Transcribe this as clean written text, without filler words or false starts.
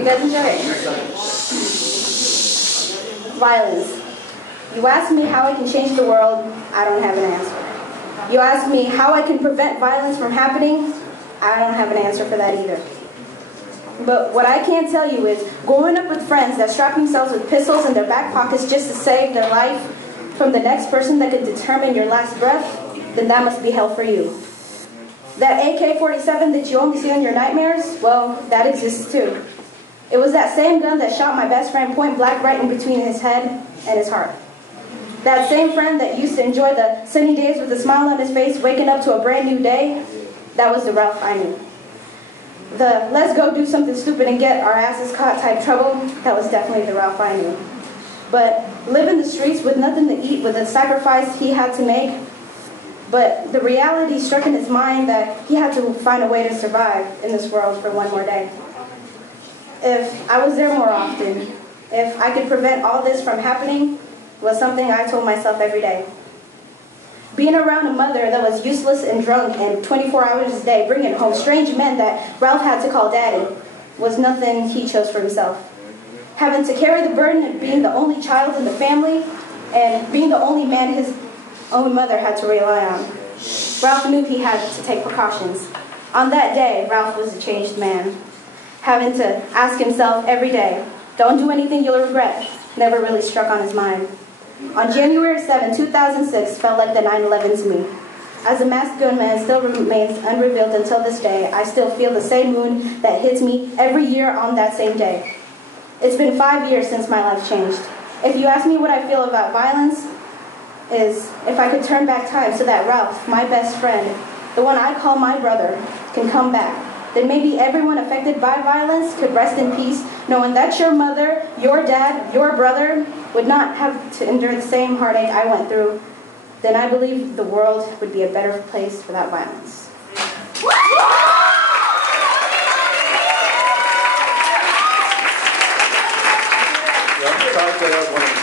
You guys enjoy it? Violence. You ask me how I can change the world, I don't have an answer. You ask me how I can prevent violence from happening, I don't have an answer for that either. But what I can tell you is, growing up with friends that strap themselves with pistols in their back pockets just to save their life from the next person that could determine your last breath, then that must be hell for you. That AK-47 that you only see in your nightmares, well, that exists too. It was that same gun that shot my best friend point blank right in between his head and his heart. That same friend that used to enjoy the sunny days with a smile on his face, waking up to a brand new day, that was the Ralph I knew. The let's go do something stupid and get our asses caught type trouble, that was definitely the Ralph I knew. But living the streets with nothing to eat, with the sacrifice he had to make, but the reality struck in his mind that he had to find a way to survive in this world for one more day. If I was there more often, if I could prevent all this from happening, was something I told myself every day. Being around a mother that was useless and drunk and 24 hours a day, bringing home strange men that Ralph had to call daddy, was nothing he chose for himself. Having to carry the burden of being the only child in the family and being the only man his own mother had to rely on. Ralph knew he had to take precautions. On that day, Ralph was a changed man. Having to ask himself every day, don't do anything you'll regret, never really struck on his mind. On January 7, 2006 felt like the 9/11 to me. As a masked gunman still remains unrevealed until this day, I still feel the same wound that hits me every year on that same day. It's been 5 years since my life changed. If you ask me what I feel about violence, is if I could turn back time so that Ralph, my best friend, the one I call my brother, can come back, then maybe everyone affected by violence could rest in peace, knowing that your mother, your dad, your brother would not have to endure the same heartache I went through. Then I believe the world would be a better place without violence. Yeah,